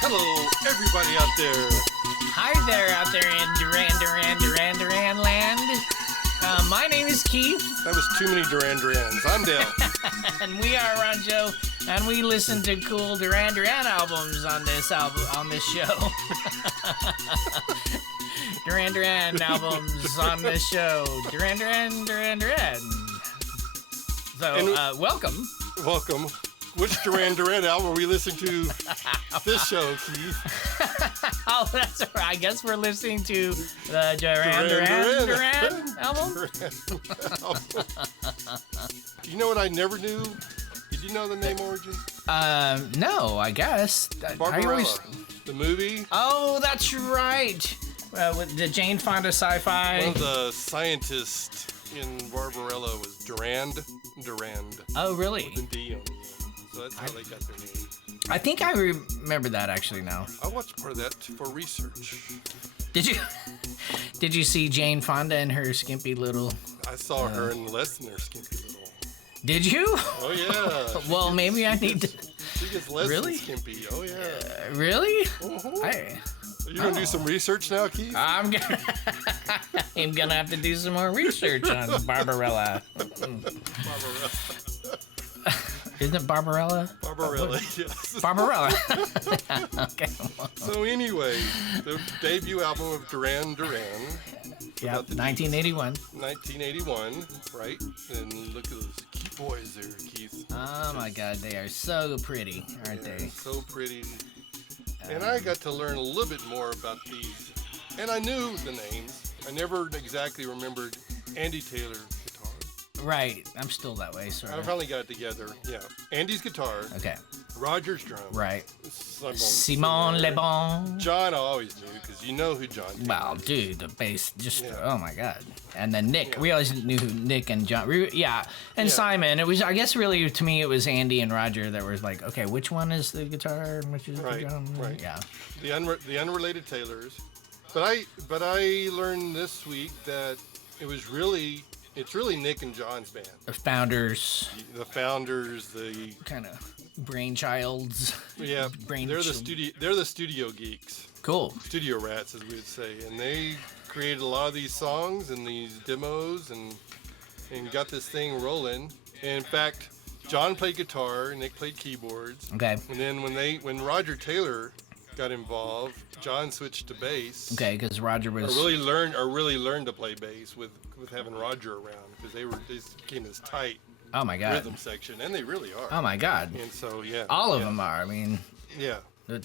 Hello, everybody out there. Hi there out there in Duran land. My name is Keith. That was too many Duran Durans. I'm Dale. And we are Renjeaux, and we listen to cool Duran Duran albums on this show. Duran Duran albums on this show. Duran Duran. So, welcome. Welcome. Which Duran Duran album are we listening to this show, Keith? Oh, that's right. I guess we're listening to the Duran album. You know what I never knew? Did you know the name Origin? No, I guess. Barbarella, the movie. Oh, that's right. With the Jane Fonda sci-fi. One of the scientists in Barbarella was Durand. Oh, really? With an D on the end. So that's how they got their name. I think I remember that actually now. I watched part of that for research. Did you? Did you see Jane Fonda and her skimpy little? I saw her in less than her skimpy little. Did you? Oh yeah. Well, maybe I need to. She gets less Really? than skimpy. Oh yeah. Really? Uh-huh. You gonna do some research now, Keith? I'm gonna have to do some more research on Barbarella. Barbarella. Isn't it Barbarella? Barbarella, yes. Barbarella. Okay. So anyway, the debut album of Duran Duran. Yeah, 1981. 1981, right? And look at those cute boys there, Keith. Oh my God, they are so pretty, aren't they? So pretty. And I got to learn a little bit more about these. And I knew the names. I never exactly remembered Andy Taylor guitar. Right, I'm still that way, sort I of. finally got it together. Yeah. Andy's guitar. Okay. Roger's drum. Right. Simon Le Bon. John I always knew, because you know who John Taylor Well, is. dude, the bass, just, Yeah. oh my God. And then Nick, Yeah. we always knew who Nick and John, yeah. And Yeah. Simon, it was, I guess really, to me, it was Andy and Roger that was like, okay, which one is the guitar and which is Right, the drum? right. Yeah. The unrelated Taylors. But I learned this week that it's really Nick and John's band. The founders, The founders, the kind of brainchilds. yeah, they're the studio geeks, Cool. studio rats, as we would say, and they created a lot of these songs and these demos and got this thing rolling. And in fact, John played guitar, Nick played keyboards, Okay. and then when Roger Taylor got involved, John switched to bass. Okay, because Roger I was. really learned to play bass with having Roger around, because they became this tight Oh my God. rhythm section, and they really are. Oh my God. And so yeah, All of yeah, them are. I mean, Yeah,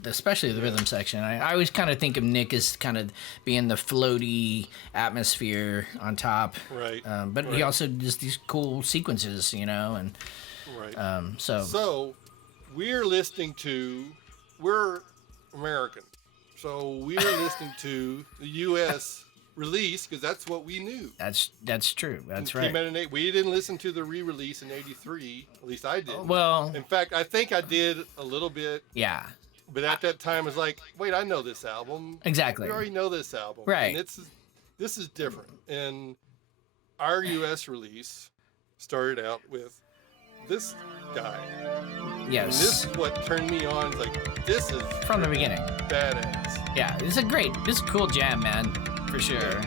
especially the rhythm section. I always kind of think of Nick as kind of being the floaty atmosphere on top. right. But he right, also does these cool sequences, you know, and right. so So we're American, so we're listening to the U.S. release, because that's what we knew. that's true. That's It right. came out in we didn't listen to the re-release in '83. At least I did. Well, In fact, I think I did a little bit, yeah, but at that time, I was like, wait, I know this album. exactly. We already know this album. Right. And this is different. And our U.S. release started out with this guy. And Yes. this is what turned me on. It's like, this is From the beginning. badass. Yeah, this is a cool jam, man, for sure. And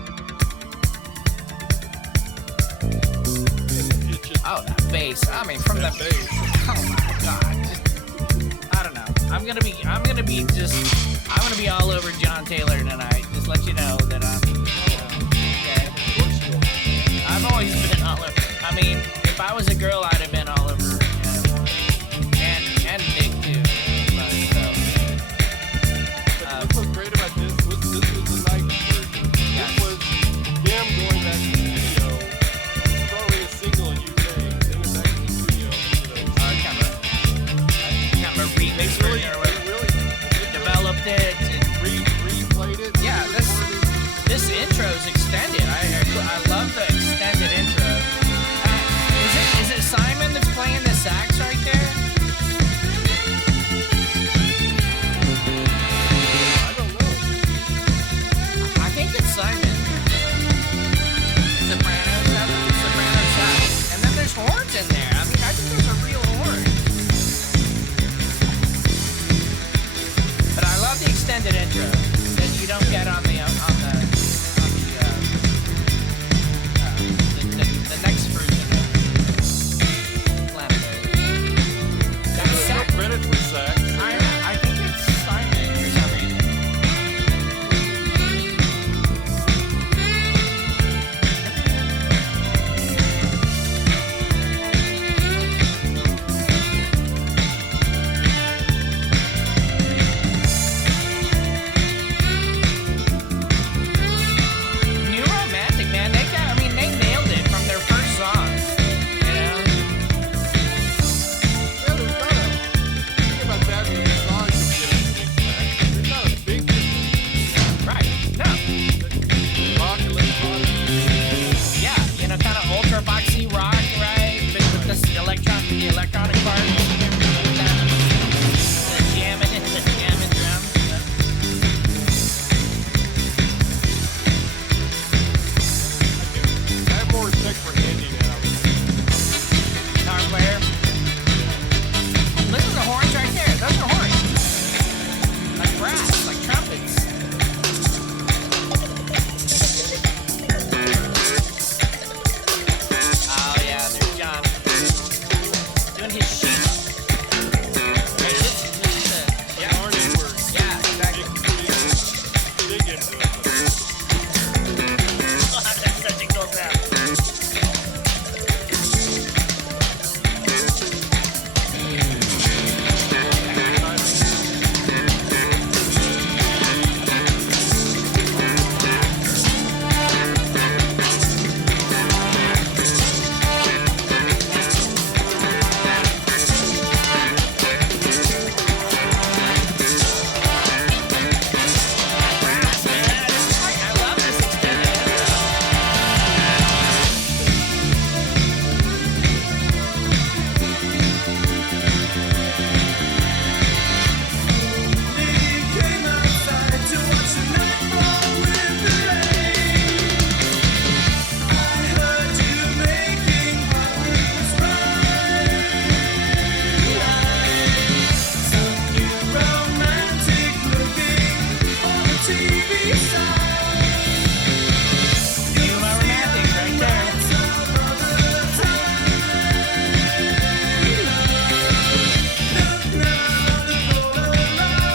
it just, Oh, that bass. I mean, from the that bass. Oh my God. Just, I don't know. I'm gonna be all over John Taylor tonight. Just let you know that okay. I've always been all over. I mean, if I was a girl, I'd have been all over. And Nick too. But what's so great about this was the night version. This was him going back to the studio. This was already a single in UK. Then went back to the studio. kind of a remix They really, version or whatever. they really Developed it. And, replayed it. yeah, recorded it. this intro's extended. I love the extended intro. Is it Simon that's playing the sax right there? I don't know. I think it's Simon. extended intro that you don't get on the next version of Planet Earth. That's Sack. Credit for sax. I think it's Simon for some reason. New Romantic, man. They nailed it from their first song. You know? Yeah, there's not a. Think about that when the songs are getting there's not a big difference. Right. No. Rock, electronic. Yeah, kind of ultra boxy rock, right? But with the electronic part, the jamming drums. I have more respect for Andy now. Guitar player. Listen to the horns right there. Those are horns. Like brass, like trumpets. Oh yeah, there's John doing his sheet. Right, yeah, Harness work. yeah, exactly. Dig into it. That's such a cool sound. Brass, man. I love this extended intro. Came outside to watch the nightfall with the rain. I heard you making what was right. Some new romantic looking on the TV side. New Romantic right there. Some other time. Look now, the Polaroid.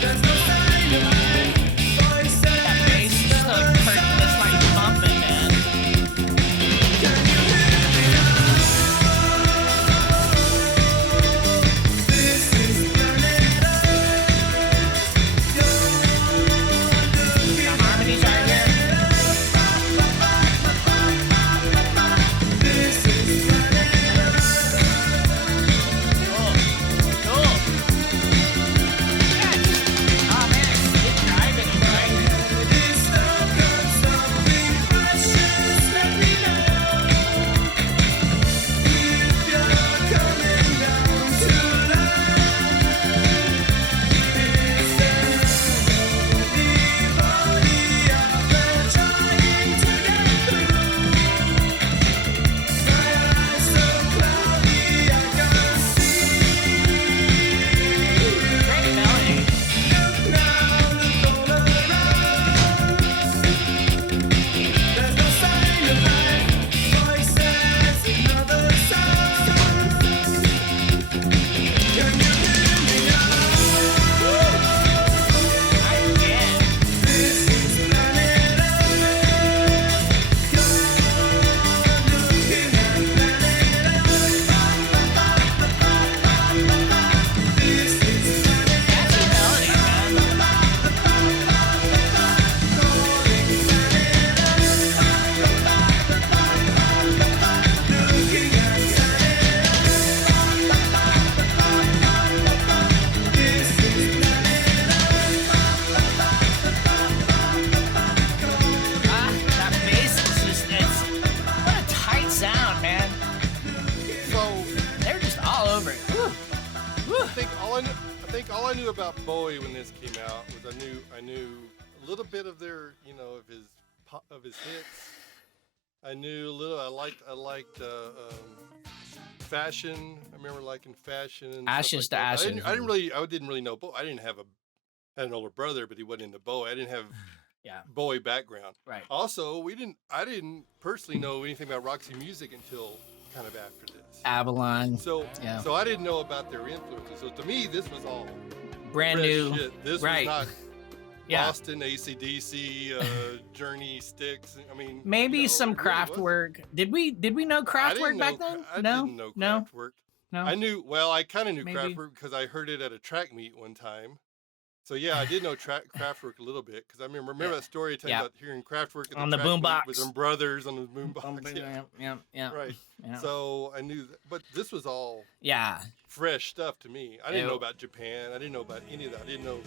There's no sign of life. Voices That bass is just it's like pumping, man. Can you hear me now? This is Planet Earth. You're looking The harmonies right here. This is Planet Earth. Cool. Cool. Yeah, oh man, it's driving it, right? This stuff got something precious. Let me know if you're coming down to life. Is there anybody out there trying to get through? My eyes so cloudy I can't see. Great melody. Look now, look all around. There's no sign of life. Voices, another sound. Can you hear me now? I can. This is Planet Earth. You're looking at Planet Earth. This is Planet Catchy melody, man. That bass is just, what a tight sound, man. So They're just all over it. Woo. Woo. I think all I knew about Bowie when this came out was I knew a little bit of their of his hits. I knew a little. I liked Fashion. I remember liking Fashion. And Ashes stuff like to that. Ashes. I didn't really know Bowie. I didn't have I had an older brother, but he wasn't into Bowie. I didn't have Yeah. Bowie background. Right. Also, I didn't personally know anything about Roxy Music until kind of after this. Avalon. So Yeah. I didn't know about their influences. So to me, this was all Brand fresh new. shit. This Right. was not Yeah. Boston, AC/DC, Journey, Styx. I mean, Maybe you know, some it really wasn't. Kraftwerk. Did we know I Kraftwerk didn't back know, then? I No. didn't know No. Kraftwerk. No. I kind of knew Maybe. Kraftwerk because I heard it at a track meet one time. So yeah, I did know Kraftwerk a little bit because I remember that story I told you Yeah. about hearing Kraftwerk at On the track meet boombox. with them brothers on the boombox. Yeah. Right. Yeah. So I knew that, but this was all Yeah. fresh stuff to me. I didn't Ew. know about Japan. I didn't know about any of that. I didn't know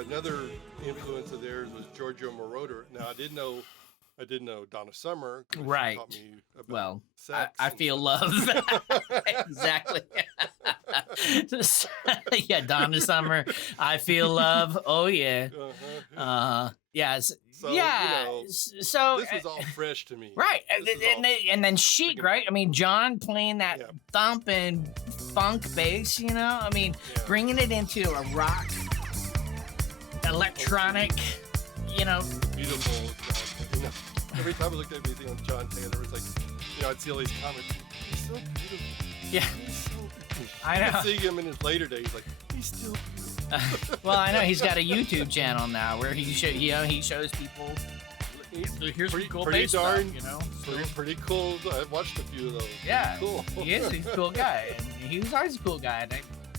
another influence of theirs was Giorgio Moroder. Now I didn't know Donna Summer. 'Cause she Right. taught me about Well, sex I and feel stuff. love. Exactly. Yeah, Donna Summer. I feel love. Oh yeah. Yes. So, yeah. you know, So This was all fresh to me. right, This is all and then Chic, freaking- right? I mean, John playing that Yeah. thumping funk bass. You know, I mean, Yeah. bringing it into a rock, electronic. You know, Beautiful. You know, every time I looked at anything on John Taylor, it was like, I'd see all these comments. He's so beautiful. yeah. He's so beautiful. I know. You see him in his later days, like, he's still beautiful. Well, I know he's got a YouTube channel now where he shows people. Here's Pretty- some cool pretty bass darn- stuff, you know. Pretty cool. I've watched a few of those. Yeah, Cool. he is. He's a cool guy, and he was always a cool guy.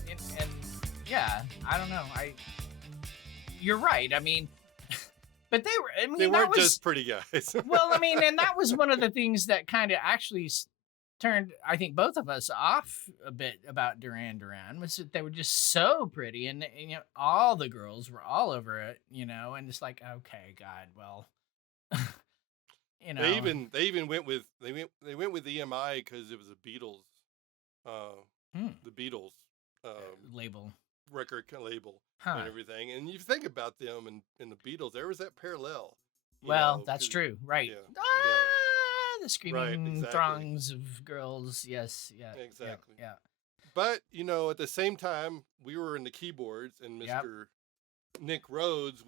And yeah, I don't know. You're right. I mean, but they were. I mean, They that weren't was just pretty guys. well. I mean, and that was one of the things that kind of actually turned, I think, both of us off a bit about Duran Duran was that they were just so pretty, and all the girls were all over it, and it's like, okay, God, well, They even went with EMI because it was the Beatles, the Beatles label, record label huh? and everything. And you think about them and the Beatles, there was that parallel. you Well, know, that's 'cause- true, right? yeah, The screaming exactly. throngs of girls. Yes, yeah, yeah, Exactly. yeah. But at the same time, we were in the keyboards, and Yep. Mr. Nick Rhodes,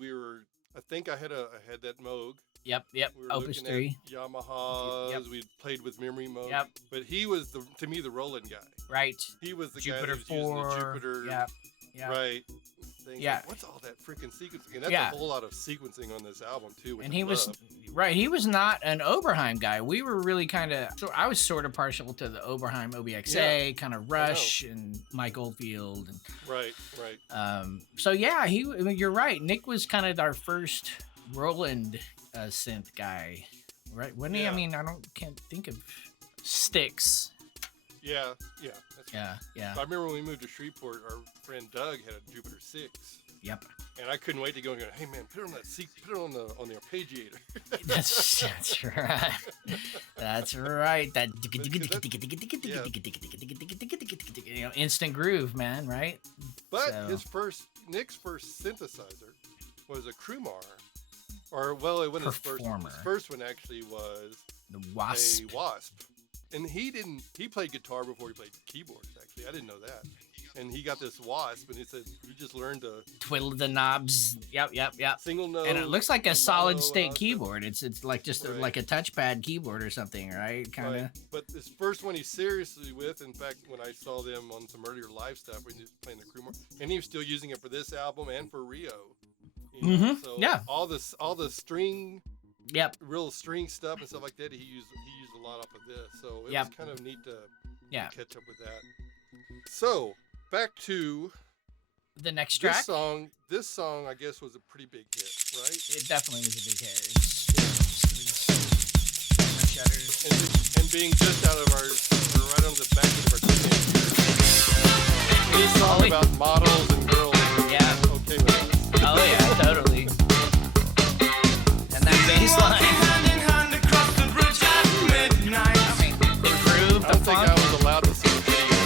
I think I had that Moog. Yep. We were Opus looking 3. at Yamahas. Yep. We played with memory mode. Yep. But he was to me the Roland guy. Right. He was the Jupiter guy that was using 4. the Jupiter. Yep. Yeah. Right. Things Yeah. like, what's all that freaking sequencing? And that's Yeah. a whole lot of sequencing on this album too. Which And I he was love. right. He was not an Oberheim guy. We were really kind of. So I was sort of partial to the Oberheim OBXA, kind of Rush and Mike Oldfield, and Right. so yeah, you're right. Nick was kind of our first Roland synth guy, right? Wasn't he? I Yeah. mean, can't think of Styx. Yeah. That's right. Yeah. I remember when we moved to Shreveport, our friend Doug had a Jupiter 6. Yep. And I couldn't wait to go and go, hey man, put it on that put it on the arpeggiator. That's right. That's right. That instant groove, man. Right. But So- Nick's first synthesizer was a Krumar. Or well, it wasn't his first one. His Performer. first one actually was The Wasp. a Wasp. And he played guitar before he played keyboards, actually. I didn't know that. And he got this Wasp, and he said he just learned to Twiddle the knobs. Yep. single note. And it looks like a mono, solid and state all that keyboard. It's like just Right. like a touchpad keyboard or something, right? stuff. Kind of. Right. But this first one he's seriously with, in fact, when I saw them on some earlier live stuff, when he was playing the Krumar, and he was still using it for this album and for Rio. So Yeah. all the string, Yep. real string stuff and stuff like that, he used a lot off of this. So it Yep. was kind of neat to Yeah. catch up with that. So back to The next track. This song, I guess, was a pretty big hit, right? It definitely was a big hit. Shutters. And being just out of right on the back end of our teenage years. Any song about models and girls is Yeah. okay with us. Oh yeah, totally. And that bass line. Hand in hand across the bridge at midnight. I mean, the groove, I the don't think I funk. was allowed to see the video.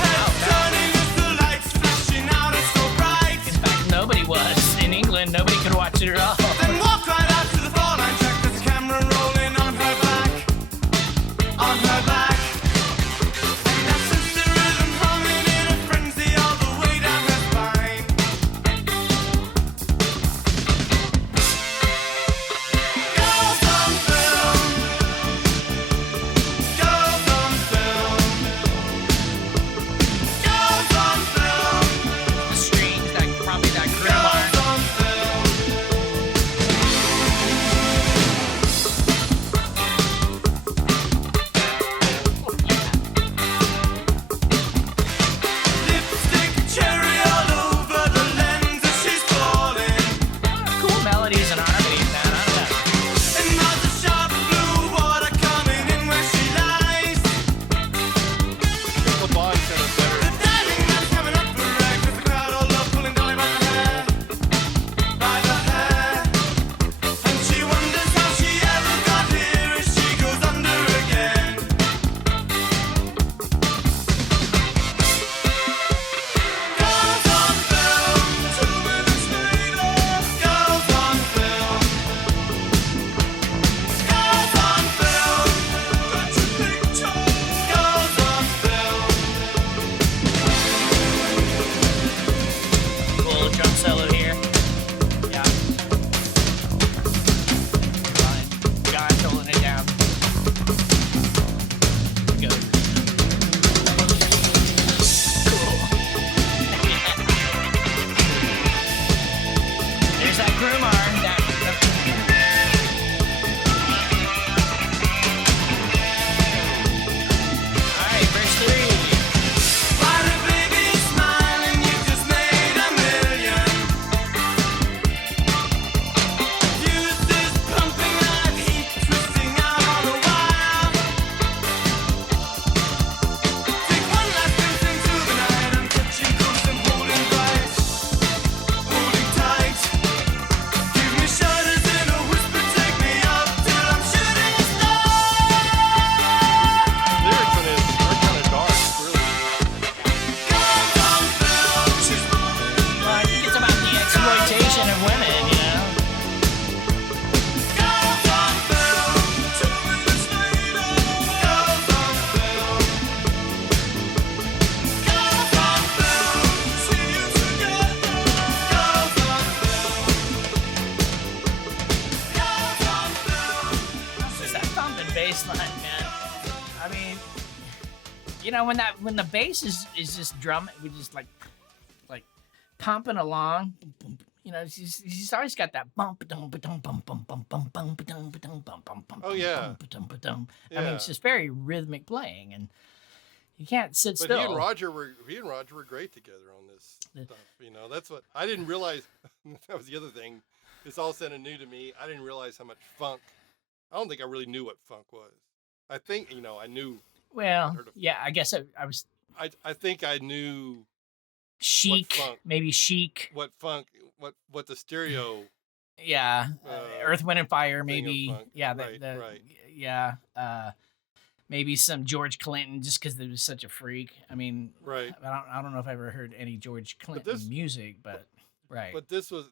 Heads turning as the lights flashing out and so bright. In fact, nobody was. In England, nobody could watch it at all. Then walk right out to the phone and check this camera rolling on her back. On her back. And that's generation of women, you know. It's that thumping bass line, man. I mean, you know, when the bass is just drumming, we just like pumping along. You know, he's always got that bump, bum, bum, bum, bum, bum, bum, bum, bum, bum, bum, bum. Oh, yeah. I mean, it's just very rhythmic playing, and you can't sit But still. he and Roger were great together on this stuff. You know, that's what I didn't realize. That was the other thing. It's all sounded new to me. I didn't realize how much funk. I don't think I really knew what funk was. I think I knew. Well, yeah, I guess I was I think I knew chic, funk? maybe chic. what funk, what the stereo. Yeah, Earth, Wind, and Fire, thing of maybe. funk. Yeah, Right, right. Yeah, maybe some George Clinton, just because he was such a freak. I mean, Right. I don't know if I ever heard any George Clinton this- music, but right. But this was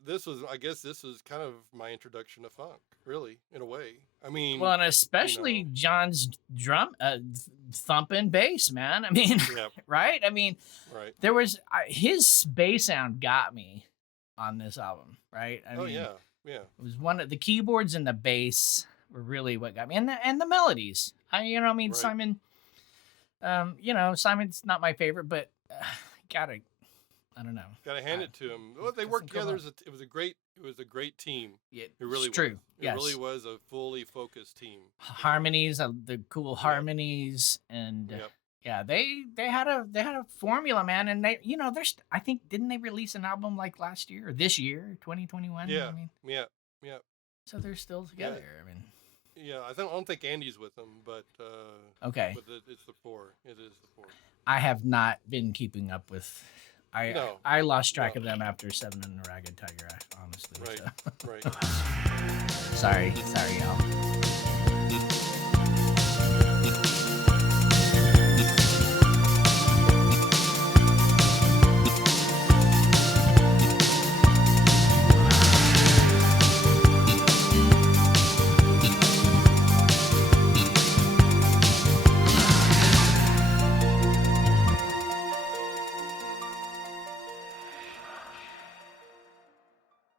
I guess this was kind of my introduction to funk, really, in a way. I mean, Well, and especially John's drum thumping bass, man. I mean, yeah, right? I mean, right. there was his bass sound got me on this album, right? I mean, Yeah. it was one of the keyboards and the bass were really what got me, and the melodies. Right. Simon. Simon's not my favorite, but I don't know. Gotta hand it to him. Well, they worked doesn't come together. It was a great team. Yeah, It really it's true. was. Yes. It really was a fully focused team. Harmonies, the cool harmonies, and Yep. yeah, they had a formula, man, and they, I think didn't they release an album like last year or this year, 2021? Yeah. I mean, Yeah. so they're still together. I mean, Yeah. I don't think Andy's with them, but okay. But it's the four. It is the four. I have not been keeping up with. No. I lost track of them after Seven and the Ragged Tiger, honestly. Right. So. Right. Sorry, y'all.